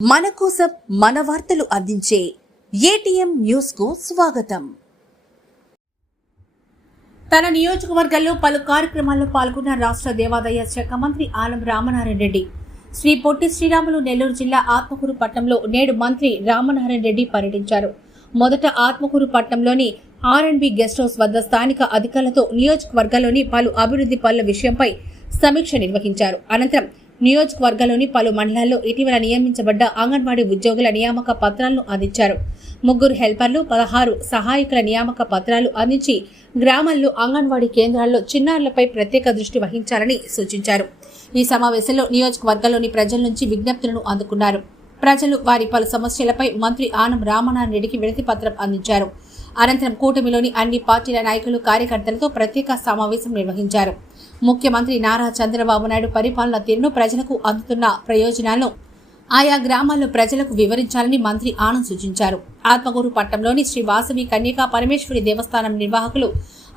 మన కోసం మన వార్తలు అందించే ఏటీఎం న్యూస్కు స్వాగతం. తన నియోజకవర్గంలో పలు కార్యక్రమాల్లో పాల్గొన్న రాష్ట్ర దేవాదాయ శాఖ మంత్రి ఆలం రామనారాయణ రెడ్డి. శ్రీ పొట్టి శ్రీరాములు నెల్లూరు జిల్లా ఆత్మకూరు పట్టణంలో నేడు మంత్రి రామనారాయణ రెడ్డి పర్యటించారు. మొదట ఆత్మకూరు పట్టణంలోని ఆర్ఎండ్బి గెస్ట్ హౌస్ వద్ద స్థానిక అధికారులతో నియోజకవర్గంలోని పలు అభివృద్ధి పనుల విషయంపై సమీక్ష నిర్వహించారు. అనంతరం నియోజకవర్గంలోని పలు మండలాల్లో ఇటీవల నియమించబడ్డ అంగన్వాడీ ఉద్యోగుల నియామక పత్రాలను అందించారు. ముగ్గురు హెల్పర్లు పదహారు సహాయకుల నియామక పత్రాలు అందించి గ్రామాల్లో అంగన్వాడీ కేంద్రాల్లో చిన్నారులపై ప్రత్యేక దృష్టి వహించాలని సూచించారు. ఈ సమావేశంలో నియోజకవర్గంలోని ప్రజల నుంచి విజ్ఞప్తులను అందుకున్నారు. ప్రజలు వారి పలు సమస్యలపై మంత్రి ఆనం రామనారాయణ రెడ్డికి వినతి పత్రం అందించారు. అనంతరం కూటమిలోని అన్ని పార్టీల నాయకులు కార్యకర్తలతో ప్రత్యేక సమావేశం నిర్వహించారు. ముఖ్యమంత్రి నారా చంద్రబాబు నాయుడు పరిపాలన తీరును ప్రజలకు అందుతున్న ప్రయోజనాలను ఆయా గ్రామాల్లో ప్రజలకు వివరించాలని మంత్రి ఆనంద్ సూచించారు. ఆత్మగూరు పట్టణంలోని శ్రీ వాసవి కన్యకా పరమేశ్వరి దేవస్థానం నిర్వాహకులు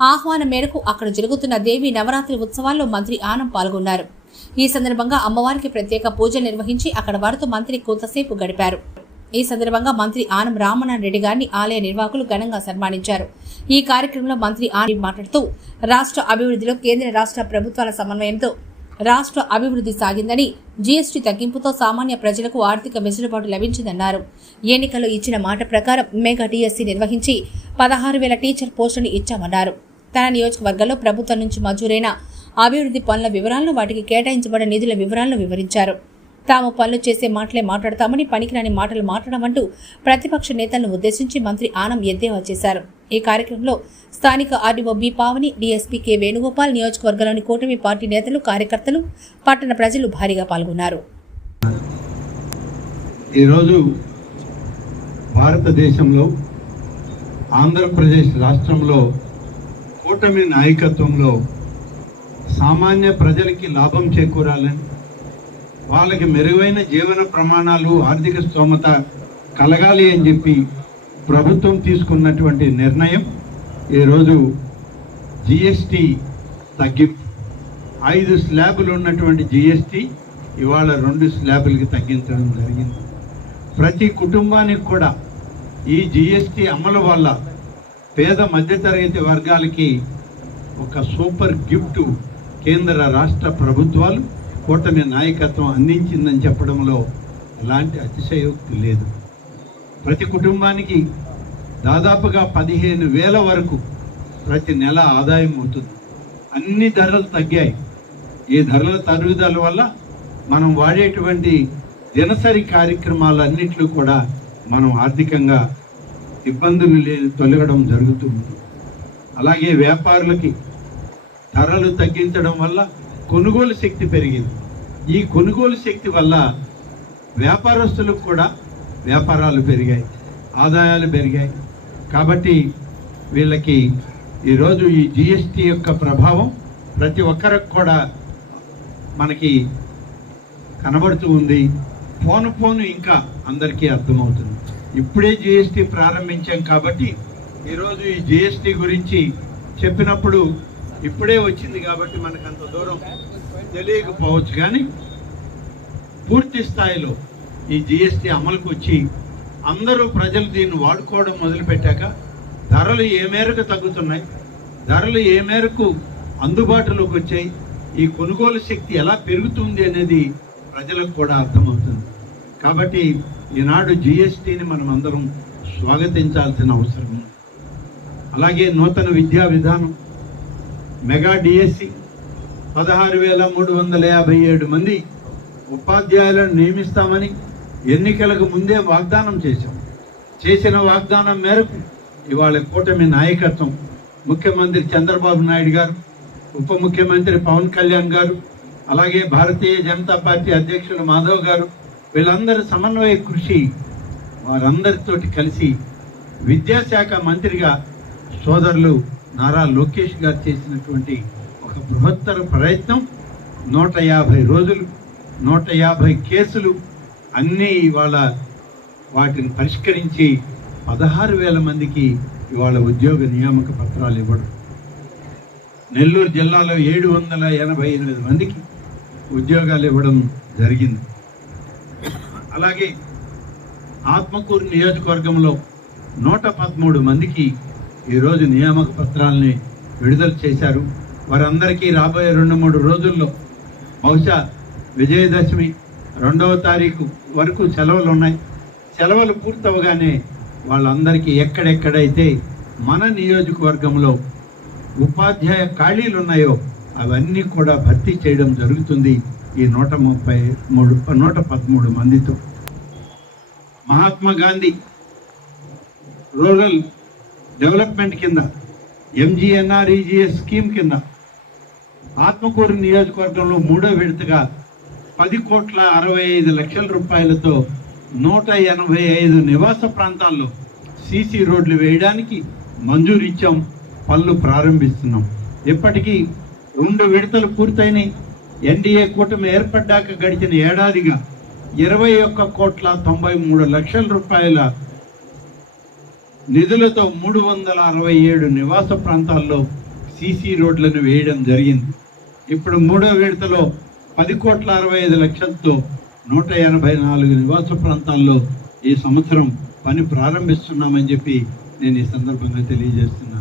ఆహ్వానం మేరకు అక్కడ జరుగుతున్న దేవి నవరాత్రి ఉత్సవాల్లో మంత్రి ఆనంద్ పాల్గొన్నారు. ఈ సందర్భంగా అమ్మవారికి ప్రత్యేక పూజలు నిర్వహించి అక్కడ వారితో మంత్రి కొంతసేపు గడిపారు. ఈ సందర్భంగా మంత్రి ఆనం రామనారాయణ రెడ్డి గారిని ఆలయ నిర్వాహకులు ఘనంగా సన్మానించారు. ఈ కార్యక్రమంలో మంత్రి ఆనం మాట్లాడుతూ రాష్ట్ర అభివృద్ధిలో కేంద్ర రాష్ట్ర ప్రభుత్వాల సమన్వయంతో రాష్ట్ర అభివృద్ధి సాగిందని జీఎస్టీ తగ్గింపుతో సామాన్య ప్రజలకు ఆర్థిక వెసులుబాటు లభించిందన్నారు. ఎన్నికల్లో ఇచ్చిన మాట ప్రకారం మెగా టీఎస్సీ నిర్వహించి పదహారు వేల టీచర్ పోస్టులు ఇచ్చామన్నారు. తన నియోజకవర్గంలో ప్రభుత్వం నుంచి మంజూరైన అభివృద్ధి పనుల వివరాలను వాటికి కేటాయించబడిన నిధుల వివరాలను వివరించారు. తాము పనులు చేసే మాటలే మాట్లాడతామని పనికిరాని మాటలు మాట్లాడమంటూ ప్రతిపక్ష నేతలను ఉద్దేశించి మంత్రి ఆనం ఎద్దేవా చేశారు. ఈ కార్యక్రమంలో స్థానిక RDO B Pavani DSP K Venugopal నియోజకవర్గంలోని కూటమి పార్టీ నేతలు కార్యకర్తలు పట్టణ ప్రజలు భారీగా పాల్గొన్నారు. ఈరోజు భారతదేశంలో ఆంధ్రప్రదేశ్ రాష్ట్రంలో కూటమి నాయకత్వంలో సామాన్య ప్రజలకి లాభం చేకూరాలని వాళ్ళకి మెరుగైన జీవన ప్రమాణాలు ఆర్థిక స్తోమత కలగాలి అని చెప్పి ప్రభుత్వం తీసుకున్నటువంటి నిర్ణయం. ఈరోజు జిఎస్టి తగ్గింపు. ఐదు స్లాబులు ఉన్నటువంటి జిఎస్టి ఇవాళ రెండు స్లాబులకి తగ్గించడం జరిగింది. ప్రతి కుటుంబానికి కూడా ఈ జిఎస్టి అమలు వల్ల పేద మధ్యతరగతి వర్గాలకి ఒక సూపర్ గిఫ్ట్ కేంద్ర రాష్ట్ర ప్రభుత్వాలు కూటమి నాయకత్వం అందించిందని చెప్పడంలో ఎలాంటి అతిశయోక్తి లేదు. ప్రతి కుటుంబానికి దాదాపుగా పదిహేను వేల వరకు ప్రతి నెల ఆదాయం అవుతుంది. అన్ని ధరలు తగ్గాయి. ఈ ధరల తరుగుదల వల్ల మనం వాడేటువంటి దినసరి కార్యక్రమాలన్నింటిలో కూడా మనం ఆర్థికంగా ఇబ్బందులు లేని తొలగడం జరుగుతుంది అలాగే వ్యాపారులకి ధరలు తగ్గించడం వల్ల కొనుగోలు శక్తి పెరిగింది. ఈ కొనుగోలు శక్తి వల్ల వ్యాపారస్తులకు కూడా వ్యాపారాలు పెరిగాయి ఆదాయాలు పెరిగాయి. కాబట్టి వీళ్ళకి ఈరోజు ఈ జిఎస్టి యొక్క ప్రభావం ప్రతి ఒక్కరికి కూడా మనకి కనబడుతూ ఉంది. ఫోను ఫోన్ ఇంకా అందరికీ అర్థమవుతుంది. ఇప్పుడే జిఎస్టీ ప్రారంభించాం కాబట్టి ఈరోజు ఈ జిఎస్టీ గురించి చెప్పినప్పుడు ఇప్పుడే వచ్చింది కాబట్టి మనకు అంత దూరం తెలియకపోవచ్చు కానీ పూర్తి స్థాయిలో ఈ జిఎస్టీ అమలుకు వచ్చి అందరూ ప్రజలు దీన్ని వాడుకోవడం మొదలుపెట్టాక ధరలు ఏ మేరకు తగ్గుతున్నాయి ధరలు ఏ మేరకు అందుబాటులోకి వచ్చాయి ఈ కొనుగోలు శక్తి ఎలా పెరుగుతుంది అనేది ప్రజలకు కూడా అర్థమవుతుంది. కాబట్టి ఈనాడు జిఎస్టిని మనం అందరం స్వాగతించాల్సిన అవసరం అలాగే నూతన విద్యా విధానం మెగా డిఎస్సి పదహారు వేల మూడు వందల యాభై ఏడు మంది ఉపాధ్యాయులను నియమిస్తామని ఎన్నికలకు ముందే వాగ్దానం చేశాం. చేసిన వాగ్దానం మేరకు ఇవాళ కూటమి నాయకత్వం ముఖ్యమంత్రి చంద్రబాబు నాయుడు గారు ఉప ముఖ్యమంత్రి పవన్ కళ్యాణ్ గారు అలాగే భారతీయ జనతా పార్టీ అధ్యక్షులు మాధవ్ గారు వీళ్ళందరి సమన్వయ కృషి వారందరితోటి కలిసి విద్యాశాఖ మంత్రిగా సోదరులు నారా లోకేష్ గారు చేసినటువంటి ఒక బృహత్తర ప్రయత్నం. నూట యాభై రోజులు నూట యాభై కేసులు అన్నీ ఇవాళ వాటిని పరిష్కరించి పదహారు వేల మందికి ఇవాళ ఉద్యోగ నియామక పత్రాలు ఇవ్వడం. నెల్లూరు జిల్లాలో ఏడు వందల ఎనభై ఎనిమిది మందికి ఉద్యోగాలు ఇవ్వడం జరిగింది. అలాగే ఆత్మకూరు నియోజకవర్గంలో నూట పదమూడు మందికి ఈరోజు నియామక పత్రాలని విడుదల చేశారు. వారందరికీ రాబోయే రెండు మూడు రోజుల్లో బహుశా విజయదశమి రెండవ తారీఖు వరకు సెలవులు ఉన్నాయి. సెలవులు పూర్తవగానే వాళ్ళందరికీ ఎక్కడెక్కడైతే మన నియోజకవర్గంలో ఉపాధ్యాయ ఖాళీలు ఉన్నాయో అవన్నీ కూడా భర్తీ చేయడం జరుగుతుంది ఈ నూట ముప్పై మూడు నూట పదమూడు మందితో. మహాత్మా గాంధీ రూరల్ డెవలప్మెంట్ కింద ఎంజీఎన్ఆర్ఈజీఎస్ స్కీమ్ కింద ఆత్మకూరు నియోజకవర్గంలో మూడో విడతగా పది కోట్ల అరవై ఐదు లక్షల రూపాయలతో నూట ఎనభై ఐదు నివాస ప్రాంతాల్లో సీసీ రోడ్లు వేయడానికి మంజూరు ఇచ్చాం పనులు ప్రారంభిస్తున్నాం. ఇప్పటికీ రెండు విడతలు పూర్తయినాయి. ఎన్డీఏ కూటమి ఏర్పడ్డాక గడిచిన ఏడాదిగా ఇరవై ఒక్క కోట్ల తొంభై మూడు లక్షల రూపాయల నిధులతో మూడు వందల అరవై ఏడు నివాస ప్రాంతాల్లో సీసీ రోడ్లను వేయడం జరిగింది. ఇప్పుడు మూడో విడతలో పది కోట్ల అరవై ఐదు లక్షలతో నూట ఎనభై నాలుగు నివాస ప్రాంతాల్లో ఈ సంవత్సరం పని ప్రారంభిస్తున్నామని చెప్పి నేను ఈ సందర్భంగా తెలియజేస్తున్నాను.